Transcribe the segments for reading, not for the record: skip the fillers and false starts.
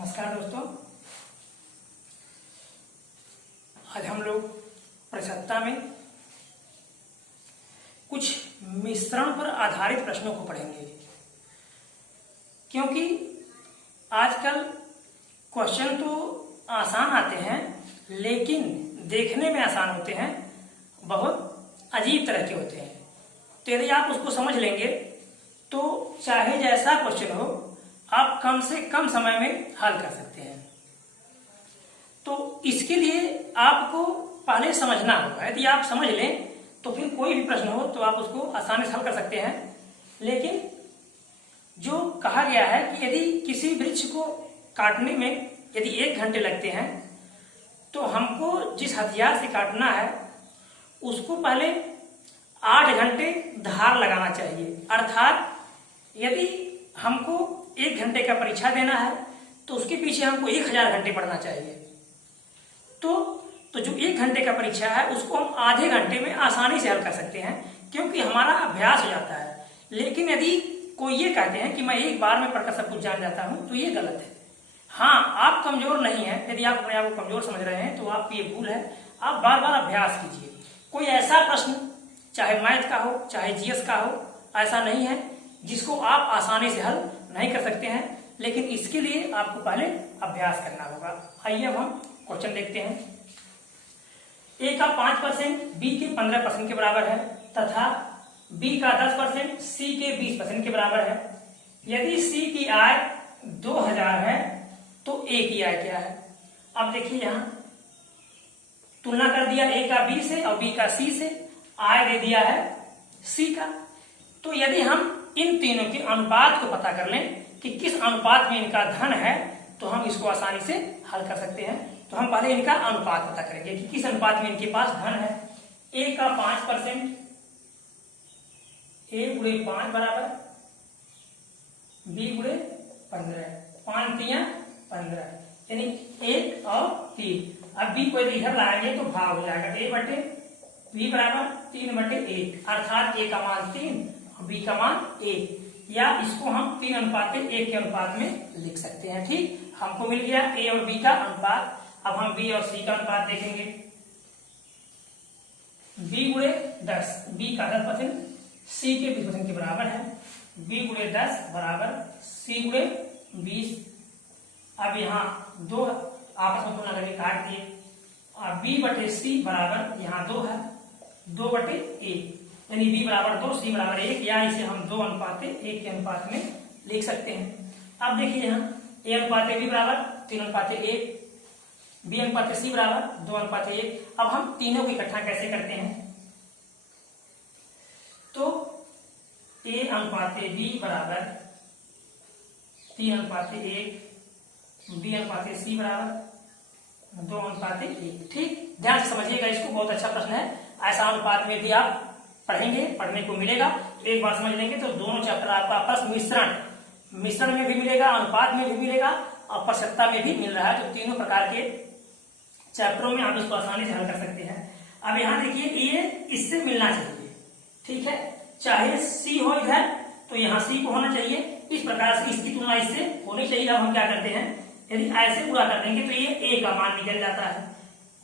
नमस्कार दोस्तों, आज हम लोग प्रसन्नता में कुछ मिश्रण पर आधारित प्रश्नों को पढ़ेंगे। क्योंकि आजकल क्वेश्चन तो आसान आते हैं लेकिन देखने में आसान होते हैं, बहुत अजीब तरह के होते हैं। तो यदि आप उसको समझ लेंगे तो चाहे जैसा क्वेश्चन हो आप कम से कम समय में हल कर सकते हैं। तो इसके लिए आपको पहले समझना होगा। यदि आप समझ लें तो फिर कोई भी प्रश्न हो तो आप उसको आसानी से हल कर सकते हैं। लेकिन जो कहा गया है कि यदि किसी वृक्ष को काटने में यदि 1 घंटे लगते हैं तो हमको जिस हथियार से काटना है उसको पहले 8 घंटे धार लगाना चाहिए। अर्थात यदि हमको 1 घंटे का परीक्षा देना है तो उसके पीछे हमको 1000 घंटे पढ़ना चाहिए। तो जो 1 घंटे का परीक्षा है उसको हम आधे घंटे में आसानी से हल कर सकते हैं, क्योंकि हमारा अभ्यास हो जाता है। लेकिन यदि कोई ये कहते हैं कि मैं एक बार में पढ़कर सब कुछ जान जाता हूं तो ये गलत है। हाँ, आप कमजोर नहीं है। यदि आप अपने आप को कमजोर समझ रहे हैं तो आपकी ये भूल है। आप बार बार अभ्यास कीजिए। कोई ऐसा प्रश्न चाहे मैथ का हो चाहे जीएस का हो ऐसा नहीं है जिसको आप आसानी से हल नहीं कर सकते हैं, लेकिन इसके लिए आपको पहले अभ्यास करना होगा। आइए अब हम क्वेश्चन देखते हैं। ए का 5% बी के 15% के बराबर है तथा बी का 10% सी के 20% के बराबर है। यदि सी की आय 2000 है तो ए की आय क्या है? अब देखिए, यहां तुलना कर दिया ए का बी से और बी का सी से, आय दे दिया है सी का। तो यदि हम इन तीनों के अनुपात को पता कर लें कि किस अनुपात में इनका धन है तो हम इसको आसानी से हल कर सकते हैं। तो हम पहले इनका अनुपात पता करेंगे कि किस अनुपात में इनके पास धन है। ए का 5%, ए गुणे 5 बराबर बी गुणे 15, 5 तिया 15, यानी 1 और 3। अब बी को इधर लाएंगे तो भाग हो जाएगा, ए बटे बी बराबर 3/1, अर्थात ए का मान 3 और बी का मान 1, या इसको हम 3:1 के अनुपात में लिख सकते हैं। ठीक, हमको मिल गया ए और बी का अनुपात। अब हम बी और सी का अनुपात देखेंगे। बी गुणे 10, बी का 10% सी के 20% के बराबर है। बी गुणे 10 बराबर सी गुणे 20। अब यहाँ दो आपस में तुलना करके काट दिए। अब बी बटे सी बराबर यहाँ 2 है, 2/1, यानी बी बराबर 2 सी बराबर 1, या इसे हम 2:1 के अनुपात में लिख सकते हैं। अब देखिए, यहाँ ए अनुपात बी बराबर 3:1, बी अनुपात सी बराबर 2:1। अब हम तीनों को इकट्ठा कैसे करते हैं? तो ए अनुपात बी बराबर 3:1, बी अनुपात सी बराबर 2:1। ठीक, ध्यान से समझिएगा इसको, बहुत अच्छा प्रश्न है। ऐसा अनुपात में भी आप पढ़ेंगे, पढ़ने को मिलेगा। तो एक बार समझ लेंगे तो दोनों चैप्टर आपका आपस मिश्रण में भी मिलेगा, अनुपात में भी मिलेगा और प्रसन्नता में भी मिल रहा है। तो तीनों प्रकार के चैप्टरों में आप इसको आसानी से हल कर सकते हैं। अब यहाँ देखिए, ये इससे मिलना चाहिए। ठीक है, चाहे सी हो इधर तो यहाँ सी को होना चाहिए। इस प्रकार से इसकी तुलना इससे होनी चाहिए। अब हम क्या करते हैं, यदि ऐसे गुणा कर देंगे तो ये ए का मान निकल जाता है,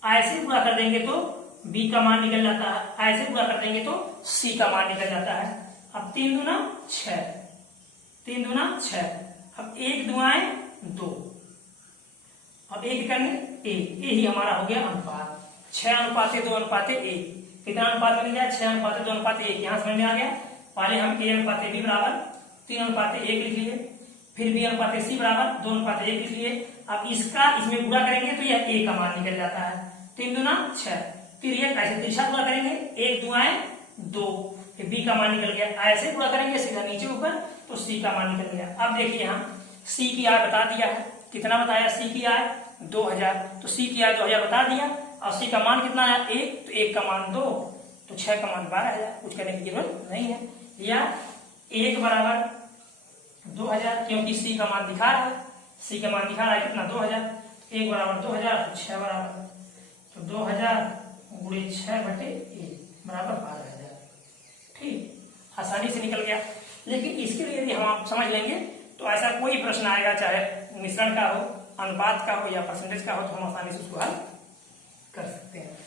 ऐसे गुणा कर देंगे तो बी का मान निकल जाता है, ऐसे गुणा कर देंगे तो सी का मान निकल जाता है। अब 3 दूना 6, 3 दूना 6, अब 1 दुआएं 2, अब 1 करने 1, ये ही हमारा हो गया अनुपात। 6:2:1। कितना अनुपात बन गया? 6:2:1। यहाँ समझ में आ गया। पहले हम ए अनुपात बी बराबर 3:1 लिख लिए, फिर बी अनुपात सी बराबर 2:1 लिख लिए। अब इसका इसमें गुणा करेंगे तो यह ए का मान निकल जाता है, 3 दूना 6। फिर ये ऐसे तिरछा गुणा करेंगे, 1 दुआएं 2, बी का मान निकल गया। ऐसे गुणा करेंगे सीधा नीचे ऊपर तो सी का मान निकल गया। अब देखिए, यहाँ सी की आय बता दिया है। कितना बताया? सी की आय 2000, तो सी की आय 2000 बता दिया। और सी का मान कितना है? 1, तो 1 का मान 2, तो 6 का मान 12,000। कुछ करने की जरूरत नहीं है। या 1 बराबर 2000, क्योंकि सी का मान दिखा रहा है, सी का मान दिखा रहा है कितना? 2000। 1 बराबर 2000, तो 6 बराबर, तो 2000 गुणे 6/1 बराबर 12,000। ठीक, आसानी से निकल गया। लेकिन इसके लिए यदि हम आप समझ लेंगे तो ऐसा कोई प्रश्न आएगा, चाहे मिश्रण का हो अनुपात का हो या परसेंटेज का हो तो हम आसानी से उसको हल कर सकते हैं।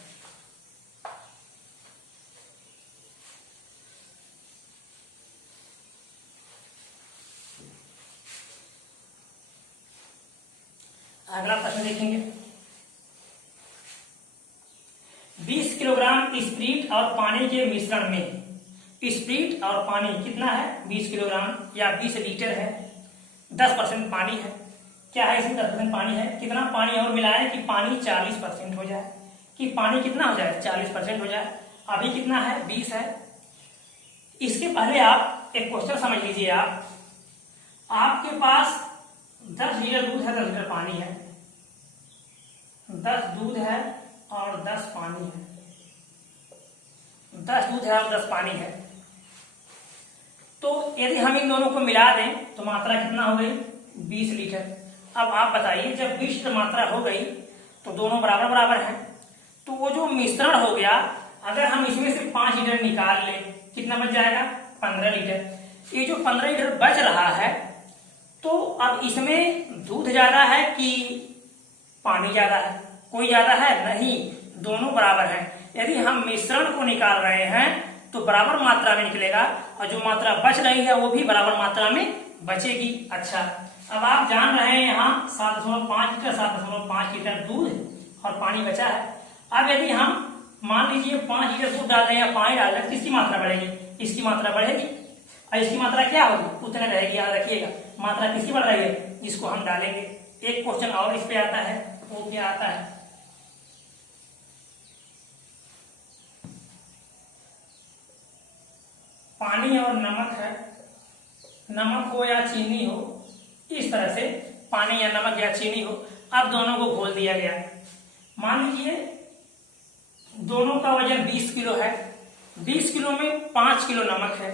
अगला प्रश्न देखेंगे। 20 किलोग्राम स्प्रिट और पानी के मिश्रण में, स्प्रिट और पानी कितना है 20 किलोग्राम या 20 लीटर है, 10% पानी है। क्या है इसमें 10% पानी है, कितना पानी और मिलाएं कि पानी 40% हो जाए, कि पानी कितना हो जाए 40% हो जाए। अभी कितना है 20 है। इसके पहले आप एक क्वेश्चन समझ लीजिए। आपके पास 10 लीटर दूध है, 10 लीटर पानी है, 10 दूध है और 10 पानी है, 10 दूध है और 10 पानी है। तो यदि हम इन दोनों को मिला दें तो मात्रा कितना हो गई 20 लीटर। अब आप बताइए जब 20 लीटर मात्रा हो गई तो दोनों बराबर बराबर हैं, तो वो जो मिश्रण हो गया, अगर हम इसमें से 5 लीटर निकाल ले कितना बच जाएगा 15 लीटर। ये जो 15 लीटर बच रहा है, तो अब इसमें दूध ज्यादा है कि पानी ज्यादा है? कोई ज्यादा है नहीं, दोनों बराबर हैं। यदि हम मिश्रण को निकाल रहे हैं तो बराबर मात्रा में निकलेगा और जो मात्रा बच रही है वो भी बराबर मात्रा में बचेगी। अच्छा, अब आप जान रहे हैं यहाँ 7.5 लीटर 7.5 लीटर दूध और पानी बचा है। अब यदि हम मान लीजिए 5 लीटर दूध डाल रहे हैं या पानी डाल रहे हैं, किसकी मात्रा बढ़ेगी? इसकी मात्रा बढ़ेगी और इसकी मात्रा क्या होगी उतने रहेगी। याद रखिएगा मात्रा किसकी बढ़ रही है, जिसको हम डालेंगे। एक क्वेश्चन और इस पे आता है, वो क्या आता है, पानी और नमक है, नमक हो या चीनी हो, इस तरह से पानी या नमक या चीनी हो, अब दोनों को घोल दिया गया। मान लीजिए दोनों का वजन 20 किलो है, 20 किलो में 5 किलो नमक है,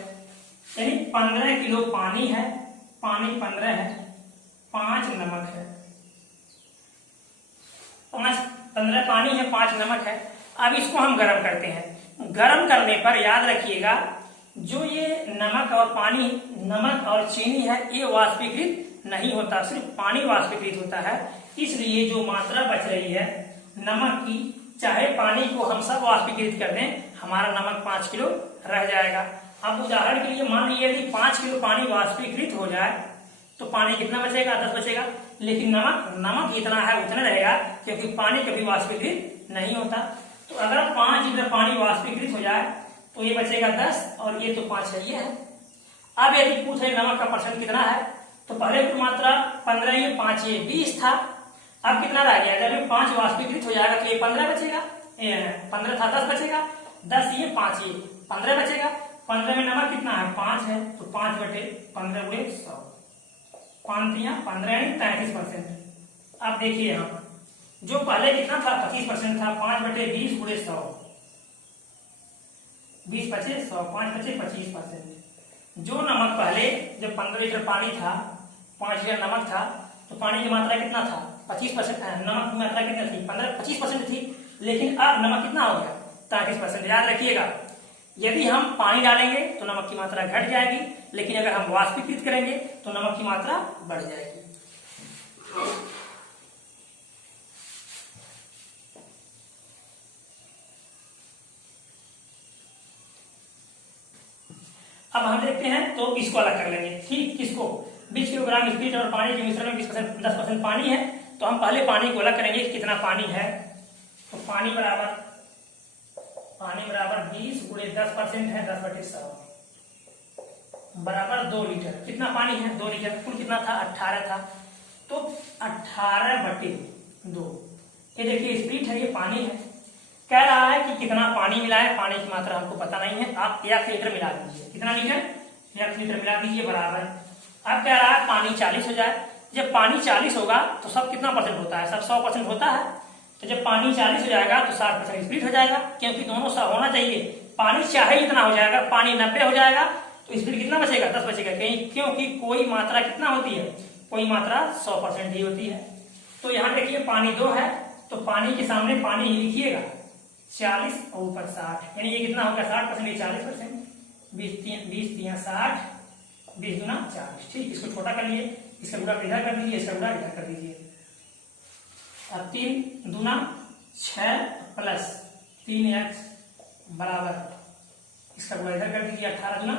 यानी 15 किलो पानी है, पानी 15 है, 5 नमक है, 15 पानी है 5 नमक है। अब इसको हम गर्म करते हैं। गर्म करने पर याद रखिएगा जो ये नमक और पानी, नमक और चीनी है, ये वाष्पीकृत नहीं होता, सिर्फ पानी वाष्पीकृत होता है। इसलिए जो मात्रा बच रही है नमक की, चाहे पानी को हम सब वाष्पीकृत कर दें, हमारा नमक 5 किलो रह जाएगा। अब उदाहरण के लिए मान लीजिए यदि 5 किलो पानी वाष्पीकृत हो जाए तो पानी कितना बचेगा 10 बचेगा, लेकिन नमक जितना है उतना रहेगा, क्योंकि पानी कभी वाष्पीकृत नहीं होता। तो अगर 5 लीटर पानी वाष्पीकृत हो जाए तो ये बचेगा 10 और ये तो 5 है, ये है। अब यदि पूछे नमक का परसेंट कितना है, तो पहले की मात्रा 15 ये 5 ये 20 था, अब कितना रह गया, जब 5 वाष्पीकृत हो जाएगा तो ये 15 बचेगा, 15 था 10 बचेगा, 10 ये 5 ये 15 बचेगा। 15 में नमक कितना है 5 है, तो 5 बटे 15 गुणे 100, 5×3 यानी 33%। अब देखिए यहाँ जो पहले कितना था 25% था, 5 बटे 20 गुणे 100, 20 बचे 100, 5 बचे 25%। जो नमक पहले जब 15 लीटर पानी था, 5 लीटर नमक था, तो पानी की मात्रा कितना था 25%, नमक की मात्रा कितना थी 25% थी, लेकिन अब नमक कितना हो गया 33%। याद रखिएगा यदि हम पानी डालेंगे तो नमक की मात्रा घट जाएगी, लेकिन अगर हम वाष्पीकृत करेंगे तो नमक की मात्रा बढ़ जाएगी। अब हम देखते हैं तो इसको अलग कर लेंगे। ठीक, किसको 20 किलोग्राम स्प्रिट और पानी के मिश्रण में 10% पानी है, तो हम पहले पानी को अलग करेंगे कितना पानी है। तो पानी बराबर 20 गुणे 10% है, 10 बटे 100 बराबर 2 लीटर। कितना पानी है 2 लीटर, कुल कितना था 18 था, तो 18 बटे 2। ये देखिए स्प्रिट है, ये पानी है। कह रहा है कि कितना पानी मिलाए, पानी की मात्रा हमको पता नहीं है, आप 1 लीटर मिला दीजिए। कितना लीटर 1 लीटर मिला दीजिए बराबर। अब कह रहा है पानी 40 हो जाए। जब पानी 40 होगा तो सब कितना परसेंट होता है, सब 100% होता है। तो जब पानी 40 हो जाएगा तो 60% स्प्रिट हो जाएगा, क्योंकि दोनों सा होना चाहिए। पानी चाहे इतना हो जाएगा, पानी 90 हो जाएगा तो स्प्रिट कितना बचेगा 10 बचेगा, क्योंकि कोई मात्रा कितना होती है, कोई मात्रा 100% ही होती है। तो यहाँ देखिए पानी 2 है, तो पानी के सामने पानी ही लिखिएगा 40 और ऊपर 60, यानी ये कितना होगा 60%, ये 40%। 20 3 60, 20 दूना 40। ठीक, इसको छोटा कर लिए, इसका गुणा इधर कर दीजिए, इसका गुणा इधर कर दीजिए। अब 3 दूना 6 प्लस 3x बराबर, इसका गुणा इधर कर दीजिए, 18 दूना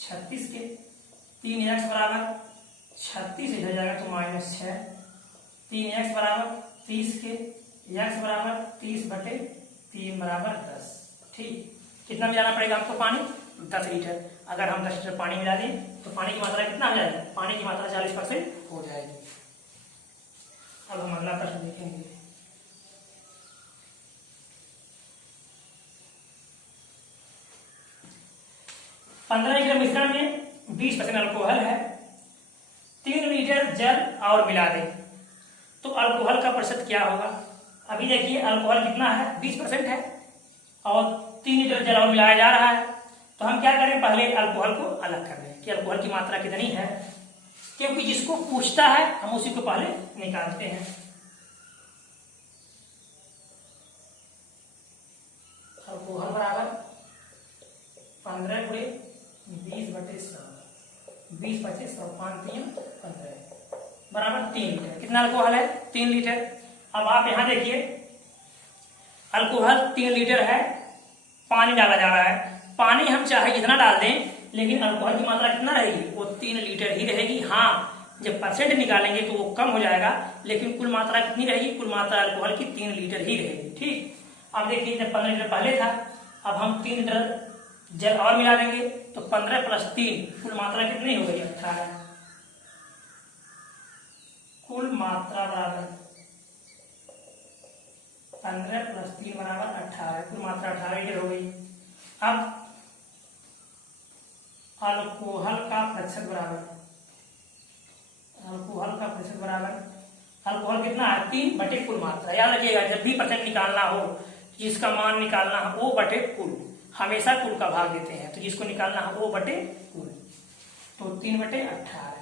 36 के, 3x बराबर 36 इधर जाएगा तो -6, 3x बराबर 30 के, x बराबर 30/3 बराबर 10। ठीक, कितना मिलाना पड़ेगा आपको पानी? 10 लीटर। अगर हम 10 लीटर पानी मिला दें तो पानी की मात्रा कितना हो जाएगी? पानी की मात्रा 40% हो जाएगी। अब हम अगला प्रश्न देखेंगे। पंद्रह लीटर मिश्रण में 20% अल्कोहल है, 3 लीटर जल और मिला दें तो अल्कोहल का प्रतिशत क्या होगा? अभी देखिए अल्कोहल कितना है? 20% है और 3 लीटर जल और मिलाया जा रहा है, तो हम क्या करें, पहले अल्कोहल को अलग कर लें कि अल्कोहल की मात्रा कितनी है, क्योंकि जिसको पूछता है हम उसी को पहले निकालते हैं। अल्कोहल बराबर 15 × 20/100, 20/100, 5 × 15 बराबर 3 लीटर। कितना अल्कोहल है? 3 लीटर। अब आप यहां देखिए अल्कोहल 3 लीटर है, पानी डाला जा रहा है, पानी हम चाहे जितना डाल दें लेकिन अल्कोहल की मात्रा कितना रहेगी? वो 3 लीटर ही रहेगी। हाँ, जब परसेंट निकालेंगे तो वो कम हो जाएगा, लेकिन कुल मात्रा कितनी रहेगी? कुल मात्रा अल्कोहल की 3 लीटर ही रहेगी। ठीक, अब देखिए जब 15 लीटर पहले था, अब हम 3 लीटर जल और मिला देंगे तो 15 + 3 कुल मात्रा कितनी हो गई? 18। कुल मात्रा बराबर 15 + 3 बराबर 18, कुल मात्रा 18 लीटर हो गई। अब अल्कोहल का प्रतिशत बराबर, अल्कोहल का प्रतिशत बराबर, अल्कोहल कितना है? 3 कुल मात्रा। याद रखिएगा जब भी परसेंट निकालना हो, जिसका मान निकालना हो वो बटे कुल, हमेशा कुल का भाग देते हैं, तो जिसको निकालना हो वो बटे कुल, तो 3/18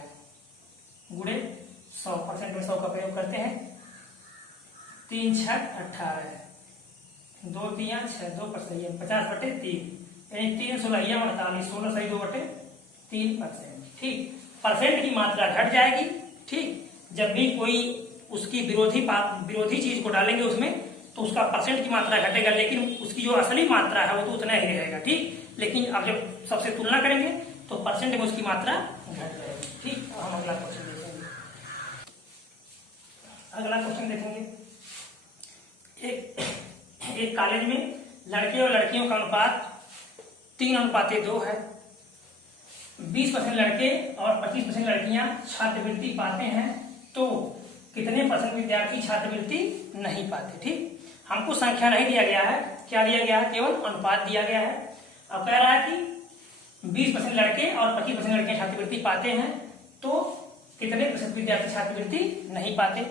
गुणे 100%, में 100 का प्रयोग करते हैं, 3 × 6 = 18, 2 × 3 = 6, 2 × 5 = 50/3, यानी 3 × 16 = 48, 16 सही 2/3%। ठीक, परसेंट की मात्रा घट जाएगी। ठीक, जब भी कोई उसकी विरोधी चीज को डालेंगे उसमें तो उसका परसेंट की मात्रा घटेगा, लेकिन उसकी जो असली मात्रा है वो तो उतना ही रहेगा। ठीक, लेकिन अब जब सबसे तुलना करेंगे तो परसेंट में उसकी मात्रा घट जाएगी। ठीक, हम अगला क्वेश्चन देखेंगे। अगला क्वेश्चन देखेंगे, एक कॉलेज में लड़के और लड़कियों का अनुपात 3:2 है, 20% लड़के और 25% लड़कियां छात्रवृत्ति पाते हैं, तो कितने % विद्यार्थी छात्रवृत्ति नहीं पाते? ठीक, हमको संख्या नहीं दिया गया है, क्या दिया गया है? केवल अनुपात दिया गया है। अब कह रहा है कि 20% लड़के और 25% लड़कियां छात्रवृत्ति पाते हैं, तो कितने % विद्यार्थी छात्रवृत्ति नहीं पाते?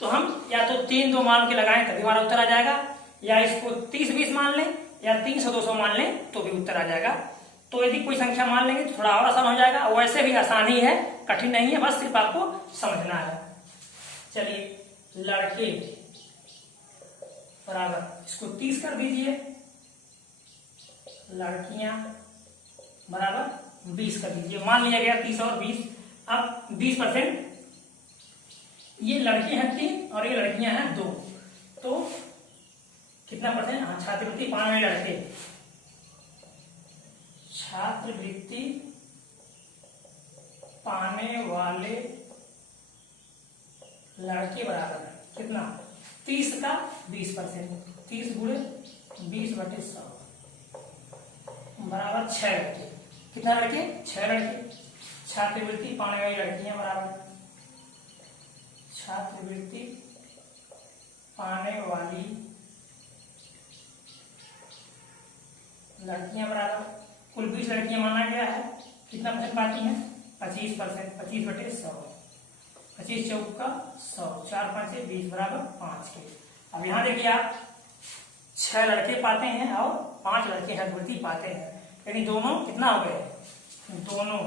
तो हम या तो 3-2 मान के लगाएं तभी हमारा उत्तर आ जाएगा, या इसको 30-20 मान लें, या 300-200 मान लें तो भी उत्तर आ जाएगा। तो यदि कोई संख्या मान लेंगे तो थोड़ा और आसान हो जाएगा। वैसे भी आसान ही है, कठिन नहीं है, बस सिर्फ आपको समझना है। चलिए, लड़के बराबर, इसको 30 कर दीजिए, लड़कियां बराबर 20 कर दीजिए। मान लिया गया 30 और 20। अब 20%, ये लड़के हैं 3 और ये लड़कियां हैं 2, तो कितना %? हाँ, छात्रवृत्ति पाने वाले लड़के, छात्रवृत्ति पाने वाले लड़के बराबर कितना? 30 का 20%, 30 × 20/100 बराबर 6 लड़के। कितना लड़के? 6 लड़के। छात्रवृत्ति पाने वाली लड़कियां बराबर, छात्रवृत्ति पाने वाली लड़कियां बराबर, कुल 20 लड़कियां माना गया है, कितना % पाती हैं? 25%, 25/100, 25 चौका 100, 4 × 5 = 20 बराबर 5 के। अब यहाँ देखिए आप 6 लड़के पाते हैं और 5 लड़के छात्रवृत्ति पाते हैं, यानी दोनों कितना हो गए? दोनों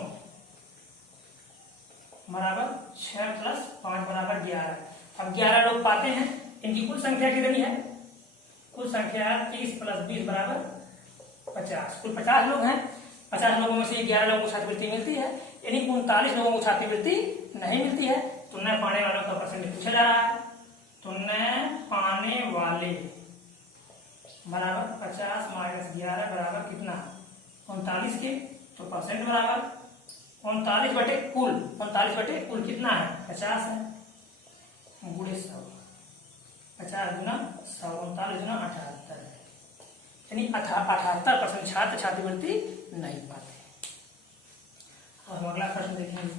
बराबर 6 + 5 बराबर 11। अब 11 लोग पाते हैं, इनकी कुल संख्या कितनी है? कुल संख्या 30 + 20 बराबर 50। कुल 50 लोग हैं, 50 लोगों में से 11 लोगों को छात्रवृत्ति मिलती है, यानी 39 लोगों को छात्रवृत्ति नहीं मिलती है। तो न पाने वालों का % पूछा जा रहा है, तो न 99 बराबर 50 माइनस 11 बराबर कितना 39 के, तो परसेंट बराबर 39/कुल कितना है 50 है, गुणे 100, 50 गुना 100, 39 गुना 78, यानी 78% छात्र छात्रवृत्ति नहीं पाते। और हम अगला प्रश्न देखेंगे।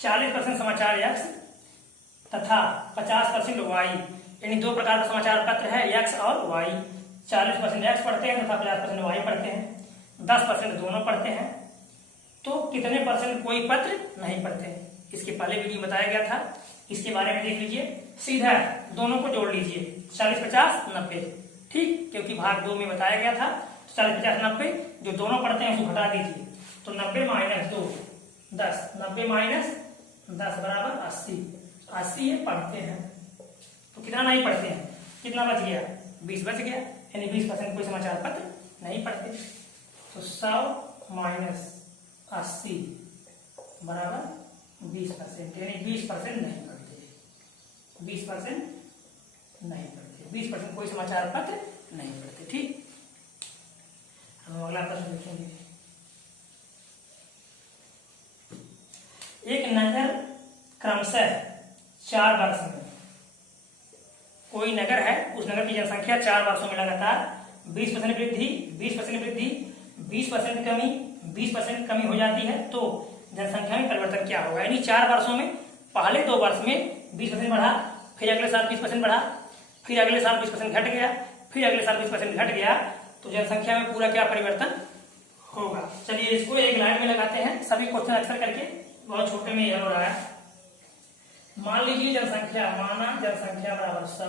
%40 समाचार एक्स तथा 50% वाई, यानी दो प्रकार का समाचार पत्र है एक्स और वाई। 40% एक्स पढ़ते हैं तथा 50% वाई पढ़ते हैं, 10% दोनों पढ़ते हैं, तो कितने % कोई पत्र नहीं पढ़ते। इसके पहले वीडियो बताया गया था, इसके बारे में देख लीजिए। सीधा दोनों को जोड़ लीजिए 40 50 90, ठीक, क्योंकि भाग 2 में बताया गया था। 40 50 90 जो दोनों पढ़ते हैं उसको घटा दीजिए, तो 90 माइनस 2 10, 90 माइनस 10 बराबर 80, 80 ये पढ़ते हैं, तो कितना नहीं पढ़ते हैं, कितना बच गया 20 बच गया, यानी 20% कोई समाचार पत्र नहीं पढ़ते। तो 100 माइनस 80 बराबर 20%, यानी 20% नहीं पढ़ते, 20% नहीं पढ़ते, 20% कोई समाचार पत्र नहीं पढ़ते, ठीक। हम अगला प्रश्न देखेंगे। एक नगर क्रमशः 4 वर्ष में, कोई नगर है, उस नगर की जनसंख्या 4 वर्षों में लगातार 20% वृद्धि, 20% वृद्धि, 20% कमी, 20% कमी हो जाती है, तो जनसंख्या में परिवर्तन क्या होगा। यानी 4 वर्षों में पहले 2 वर्ष में 20% बढ़ा, फिर अगले साल 20% बढ़ा, फिर अगले साल 20% घट गया, फिर अगले साल 20% घट गया, तो जनसंख्या में पूरा क्या परिवर्तन होगा। चलिए इसको एक लाइन में लगाते हैं, सभी क्वेश्चन आंसर करके, बहुत छोटे में यह हो रहा है। मान लीजिए जनसंख्या, माना जनसंख्या बराबर 100,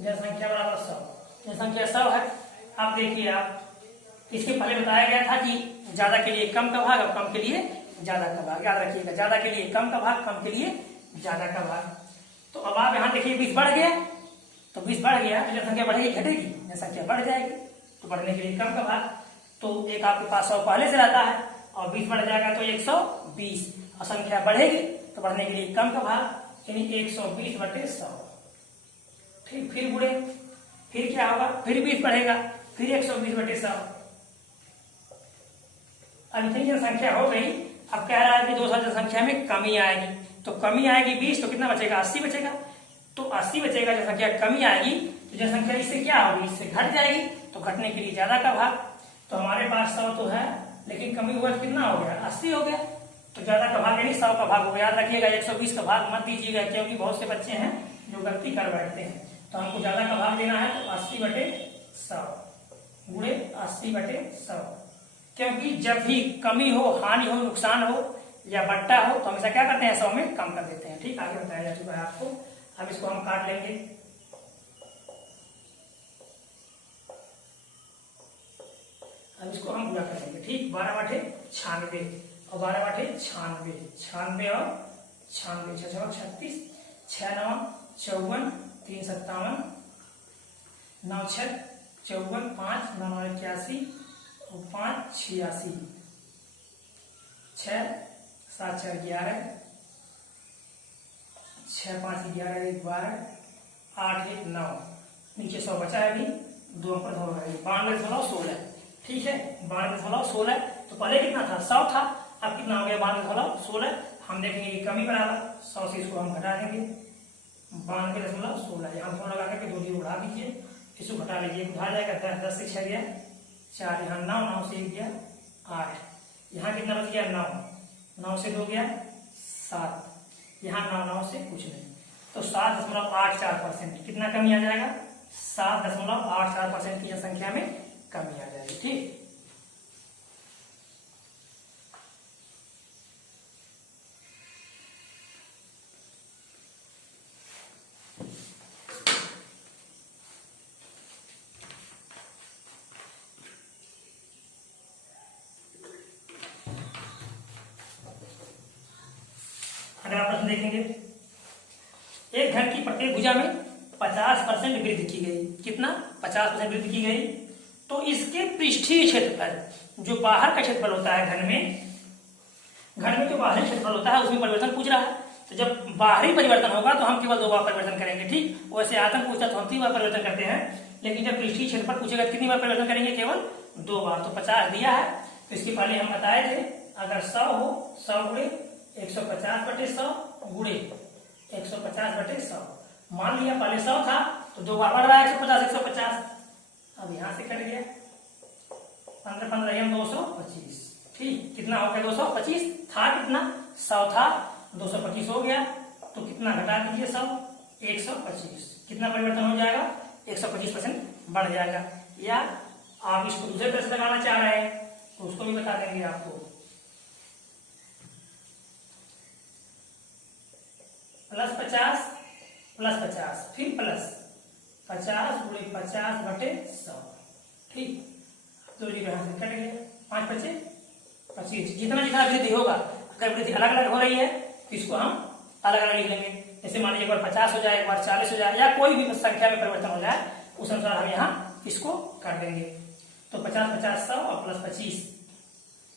जनसंख्या बराबर 100, जनसंख्या 100 है। अब देखिए आप, इसके पहले बताया गया था कि ज्यादा के लिए कम का भाग और कम के लिए ज्यादा का भाग, याद रखिएगा, ज्यादा के लिए कम का भाग, कम के लिए ज्यादा का भाग। तो अब आप यहाँ देखिए 20 बढ़ गया, तो 20 बढ़ गया तो जनसंख्या बढ़ेगी घटेगी, जनसंख्या बढ़ जाएगी, तो बढ़ने के लिए कम का भाग, तो एक आपके पास 100 पहले से रहता है और 20 बढ़ जाएगा तो 120, और संख्या बढ़ेगी तो बढ़ने के लिए कम का भाग, यानी 120/100, ठीक। फिर गुणे, फिर क्या होगा, फिर 20 बढ़ेगा, फिर 120/100। अब इतनी जनसंख्या हो गई, अब कह रहा है कि 200 जनसंख्या में कमी आएगी, तो कमी आएगी 20, तो कितना बचेगा 80 बचेगा, तो 80 बचेगा, जनसंख्या कमी आएगी, तो जनसंख्या इससे क्या होगी, इससे घट जाएगी, तो घटने के लिए ज्यादा का भाग। तो हमारे पास 100 तो है, लेकिन कमी हुआ तो कितना हो गया 80 हो गया, तो ज्यादा का भाग यानी 100 का भाग हो गया। याद रखिएगा 120 का भाग मत दीजिएगा, क्योंकि बहुत से बच्चे हैं जो गलती कर बैठते हैं। तो हमको ज्यादा का भाग देना है, तो 80/100 गुणे 80/100, क्योंकि जब भी कमी हो, हानि हो, नुकसान हो या बट्टा हो, तो हमेशा क्या करते हैं 100 में कम कर देते हैं, ठीक। आगे बताया जा चुका है आपको। अब इसको हम काट लेंगे, अब इसको हम पूरा कर लेंगे, ठीक। 12/96 और 12/96, 96 और 96, 6 36, 6 9 54, 3 57, 9 6 54, 5 9 9 81 और 5 86, 6 7 6 11, 6 5 11 1 12, 8 1 9, नीचे 100 बचा है, अभी 2 पर 2 है, 92.16, ठीक है। 92.16, तो पहले कितना था 100 था, अब कितना हो गया 92.16। हम देखेंगे कि कमी बराबर 100 से इसको हम घटा देंगे, 92.16, यहाँ 100 लगा करके 2 जीरो बढ़ा दीजिए, इसको घटा लीजिए, उधर जाएगा 10, 10 से 6 गया 4, यहाँ 9, 9 से 1 गया 8, यहाँ कितना बच गया 9, 9 से 2 गया 7, यहाँ 9, 9 से कुछ नहीं, तो 7.84%, कितना कमी आ जाएगा 7.84% की जनसंख्या में कमी आ जाएगी, ठीक। अगला प्रश्न देखेंगे। एक घन की प्रत्येक भुजा में 50% वृद्धि की गई। कितना? 50% वृद्धि की गई। तो इसके पृष्ठीय क्षेत्रफल, जो बाहर का क्षेत्रफल होता है घन में जो बाहरी क्षेत्रफल होता है उसमें परिवर्तन पूछ रहा है। तो जब बाहरी परिवर्तन होगा तो हम केवल 2 बार परिवर्तन करेंगे। ठीक, वैसे आयतन पूछता तो हम 3 बार परिवर्तन करते हैं, लेकिन जब पृष्ठीय क्षेत्रफल पूछेगा कितनी बार परिवर्तन करेंगे? केवल 2 बार। तो 50 दिया है, तो इसके पहले हम बताए थे अगर 100 हो, 100 गुणे 150/100 गुणे 150/100। मान लिया पहले 100 था तो 2 बार बढ़ रहा है 150। अब यहां से कट गया 15 15 225। ठीक, कितना हो गया? 225 था। कितना? 100 था, 225 हो गया। तो कितना घटा दीजिए? 100 125। कितना परिवर्तन हो जाएगा? 125% बढ़ जाएगा। या आप इसको दूसरे तरह से लगाना चाह रहे हैं तो उसको भी बता देंगे आपको। +50 +50 फिर प्लस 50 गुणे 50/100। ठीक, 2 जगह से कट गया, 5 बचे 25। जितना वृद्धि होगा, अगर वृद्धि अलग अलग हो रही है तो इसको हम अलग अलग लिख लेंगे। जैसे मान लीजिए एक बार 50 हो जाए, एक बार 40 हो जाए, या कोई भी संख्या में परिवर्तन हो जाए उस अनुसार हम यहाँ इसको कर देंगे। तो 50 50 100 और प्लस 25,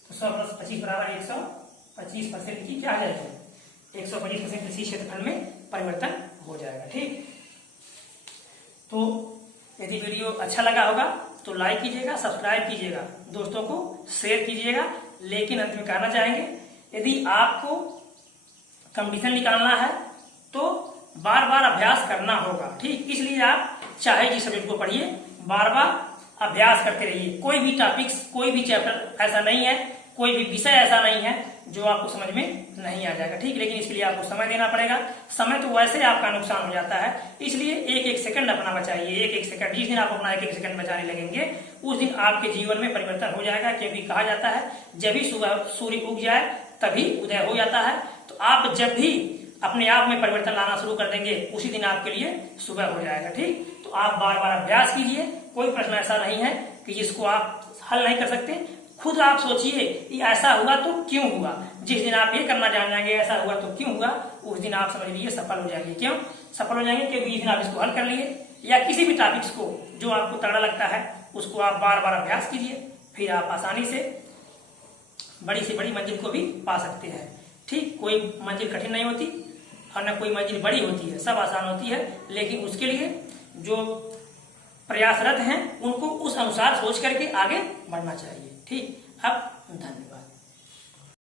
तो 100 + 25 = 125% की क्या आ जाएगी? 125% इसी क्षेत्रफल में परिवर्तन हो जाएगा। ठीक, तो यदि वीडियो अच्छा लगा होगा तो लाइक कीजिएगा, सब्सक्राइब कीजिएगा, दोस्तों को शेयर कीजिएगा। लेकिन अंत में कहना चाहेंगे, यदि आपको कंडीशन निकालना है तो बार बार अभ्यास करना होगा। ठीक, इसलिए आप चाहे जिस सब्जेक्ट को पढ़िए, बार बार अभ्यास करते रहिए। कोई भी टॉपिक्स, कोई भी चैप्टर ऐसा नहीं है, कोई भी विषय ऐसा नहीं है जो आपको समझ में नहीं आ जाएगा। ठीक, लेकिन इसके लिए आपको समय देना पड़ेगा। समय तो वैसे आपका नुकसान हो जाता है, इसलिए 1-1 सेकंड अपना बचाइए। 1-1 सेकंड, जिस दिन आप अपना 1-1 सेकंड बचाने लगेंगे उस दिन आपके जीवन में परिवर्तन हो जाएगा। क्योंकि कहा जाता है जब भी सुबह सूर्य उग जाए तभी उदय हो जाता है। तो आप जब भी अपने आप में परिवर्तन लाना शुरू कर देंगे उसी दिन आपके लिए सुबह हो जाएगा। ठीक, तो आप बार बार अभ्यास कीजिए। कोई प्रश्न ऐसा नहीं है कि जिसको आप हल नहीं कर सकते। खुद आप सोचिए कि ऐसा हुआ तो क्यों हुआ। जिस दिन आप ये करना जान जाएंगे ऐसा हुआ तो क्यों हुआ, उस दिन आप समझ लीजिए सफल हो जाएंगे। क्यों सफल हो जाएंगे? क्योंकि जिस दिन आप इसको हल कर लिए, या किसी भी टॉपिक्स को जो आपको तगड़ा लगता है उसको आप बार बार अभ्यास कीजिए, फिर आप आसानी से बड़ी से बड़ी मंजिल को भी पा सकते हैं। ठीक, कोई मंजिल कठिन नहीं होती और न कोई मंजिल बड़ी होती है, सब आसान होती है। लेकिन उसके लिए जो प्रयासरत हैं उनको उस अनुसार सोच करके आगे बढ़ना चाहिए। ठीक, अब धन्यवाद।